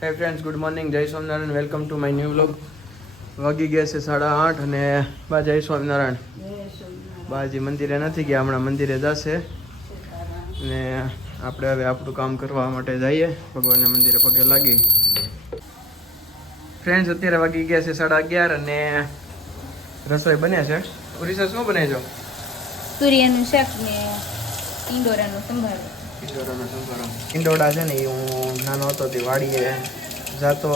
હે friends, good morning, જય Swaminarayan, welcome to my new vlog. વાગી ગયા છે 8:30 અને બા જય સ્વામિનારાયણ. બાજી મંદિરે નથી ગયા, હમણાં મંદિરે જશે ને આપણે હવે આપણું કામ કરવા માટે જઈએ. ભગવાનના મંદિરે પગે લાગી. ફ્રેન્ડ્સ, અત્યારે વાગી ગયા છે 11:30 અને રસોઈ બને છે. ઓરિસા શું બને છો? તુરિયાનું શાક ને ઈંડોરાનો સંભારો. ઈંડોડા છે ને એ હું નાનો હતો તે વાડીએ જતો,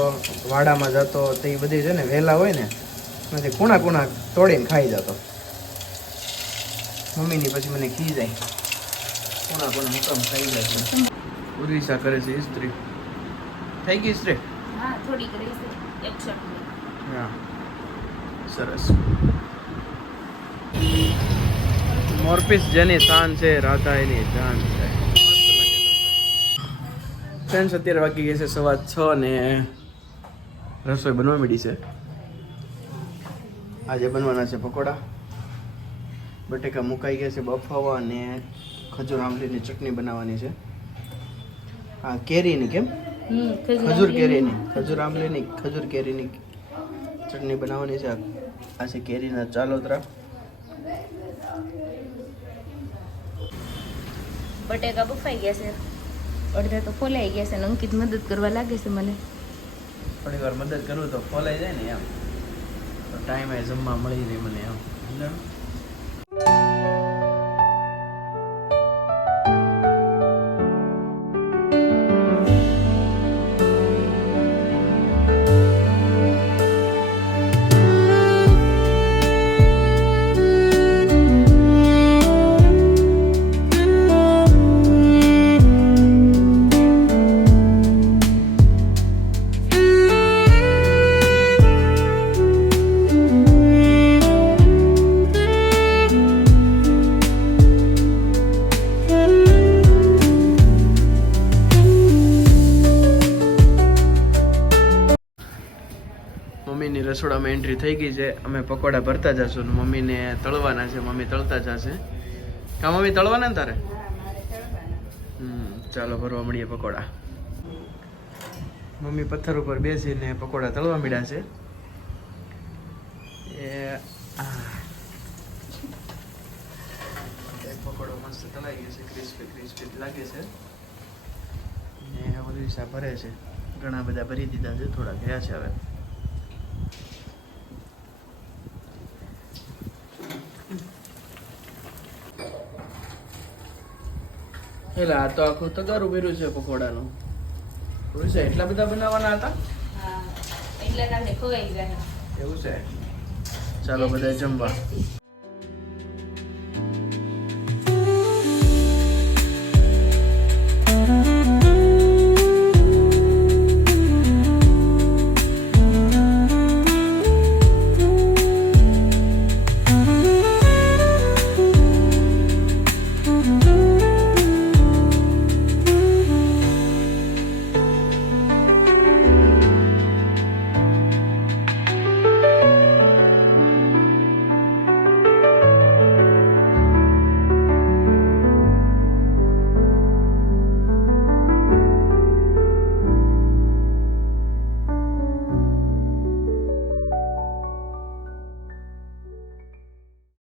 વાડામાં જતો તો એ બધી છે ને વહેલા હોય ને એમાંથી કૂણા તોડીને ખાઈ જતો. મમ્મીની પછી મને ખી જાય, કૂણા હુકમ ખાઈ જાય. ઉર્વિશા કરે છે ઇસ્ત્રી. થઈ ગઈ ઇસ્ત્રી? હા, થોડીક રહી છે, એક શર્ટ. હા, સરસ. મોરપીસ જેની શાન છે, રાધા એની જાન છે. ફ્રેન્ડ્સ, અત્યારે વાગી ગયા છે 6:15 ને રસોઈ બનવા માંડી છે. આજે બનવાના છે પકોડા. બટેકા મુકાઈ ગયા છે બફાવા અને ખજૂર આંબલીની ચટણી બનાવવાની છે. હા, કેરીની કેમ? ખજૂર આંબલીની ખજૂર કેરીની ચટણી બનાવવાની છે. આ છે કેરીના ચાલોતરા. બટેકા બફાઈ ગયા છે, અડધા તો ફોલાઈ ગયા છે ને અંકિત મદદ કરવા લાગે છે મને. થોડી વાર મદદ કરું તો ફોલાઈ જાય ને એમ, તો ટાઈમે જમવા મળી રહે મને એમ. સમજાણું? મમ્મીની રસોડામાં એન્ટ્રી થઈ ગઈ છે. અમે પકોડા ભરતા જશું ને મમ્મીને તળવાના છે. મમ્મી તળતા જશે. કા મમ્મી તળવાના ને તારે? ચાલો ભરવા મળીએ પકોડા. મમ્મી પથ્થર ઉપર બેસીને પકોડા તળવા મળ્યા છે. એક પકોડો મસ્ત તળાઈ ગયો છે, ક્રિસ્પી લાગે છે. ને ઓરિસા ભરે છે. ઘણા બધા ભરી દીધા છે, થોડા ગયા છે હવે. એટલે આ તો આખું તગારું ભર્યું છે પકોડાનું. ઓરિસા એટલા બધા બનાવવાના હતા? હા, એટલે તમને ખવાઈ જાય. એવું છે. ચાલો બધા જમવા.